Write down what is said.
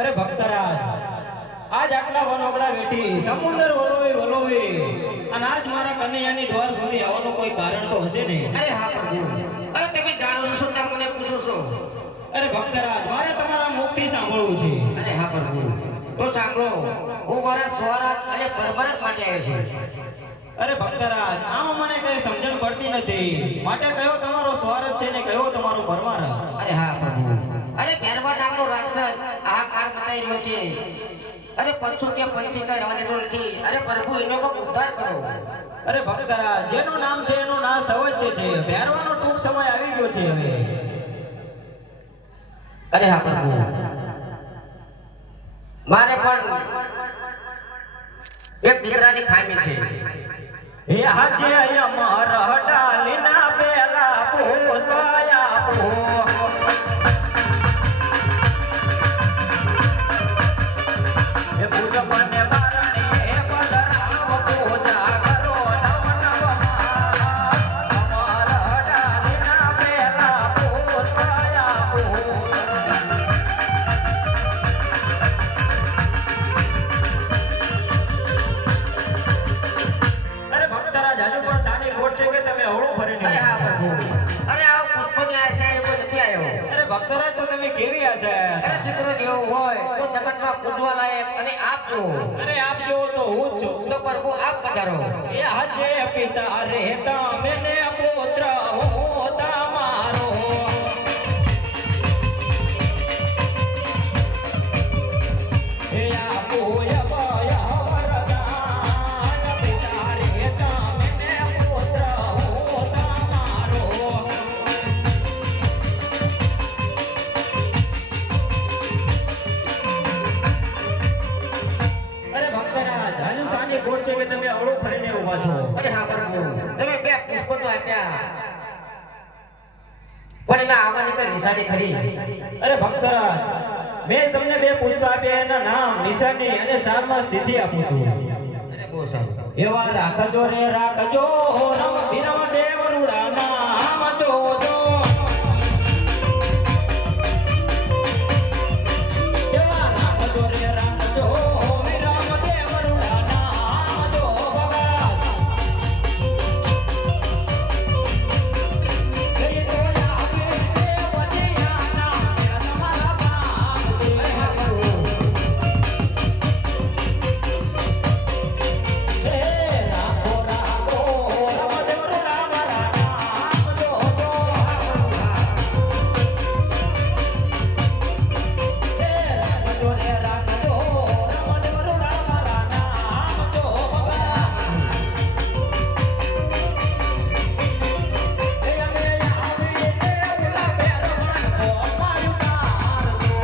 અરે ભક્તરાજ, આજ આટલા વનોગડા વેઠી સમુદ્ર વલોવી અને આજ મારા કન્યાની દ્વાર સુધી આવવાનું કોઈ કારણ તો હશે નહીં. અરે હા પ્રભુ, અરે તમે જાણો છો ને મને પૂછો છો? અરે ભક્તરાજ, મારે તમારા મુખથી સાંભળવું છે. અરે હા પ્રભુ, તો સાંભળો. હું મારા સ્વરાજ અને પરમાનંદ માટે આવ્યો છું. અરે ભક્તરાજ, આમાં મને કઈ સમજણ પડતી નથી. માટે કયો તમારો સ્વાર્થ છે ને કયો તમારો પરમાનંદ? અરે હા પ્રભુ, અરે ભેરવા નામનો રાક્ષસ હાહાકાર મચાઈ રહ્યો છે. અરે પંચો કે પંચિકા રહેવા દેતો નથી. અરે પ્રભુ, એનો કોઈ ઉદ્ધાર કરો. અરે ભક્તરાજ, જેનું નામ છે એનું નાશ અવશ્ય છે. ભેરવાનો ટૂંક સમય આવી ગયો છે હવે. અરે હા પ્રભુ, મારે પણ એક દીકરાની ખામી છે. હે હાજે અમર હડાલીના પેલા પોતાયા પો. હે પૂજમને મારણી હે પદરાવ પૂજા કરો નવ નવ અમર હડાલીના પેલા પોતાયા પો. અરે હા પ્રભુ, અરે આવો પુષ્પની આશા એવો નથી આવ્યો. અરે ભક્તરાજ, તો તમે કેવી આશા? અરે દીકરો જેવો હોય તો જગતમાં પૂજવા લાયક અને આપ જો. અરે આપ જો તો હું જ છું. તો પ્રભુ આપ પધારો. એ હાજે પિતા રે તમે ને પુત્ર હું તમારો. એ આપો યવય વરદાન પિતા રે તમે ને પુત્ર હું તમારો. અરે ભક્તરાજ, હજુ સાંજે કોટ છે કે તમે અવળો ફરીને ઊભા છો? અરે હા પ્રભુ, તમે બે પુષ્પો તો આપ્યા, પણ એના આવવાની કઈ નિશાની ખરી? અરે ભક્તરાજ, મેં તમને બે પુષ્પ આપ્યા, એના નામ, નિશાની અને સારમાં સ્થિતિ આપું છું. અરે બહુ સારું. એવા રાખજો રે રાખજો રમ ભીરમ દેવ રૂડા નામ જોજો. એવા રાખજો રે રાખજો વિરમ દેવ રૂડા નામ જો ભગત. જય દોયા વીર દેવ જીયાના તમારા બાપ. અરે હા પ્રભુ, હે રાખો રાખો રમ દેવ રૂડા મારા નામ જોજો. હે રાખજો રે રાખજો રમ દેવ રૂડા મારા નામ જો ભગત. હે અમે આવી દેવલા બેરમણ કો મારું તાર જો.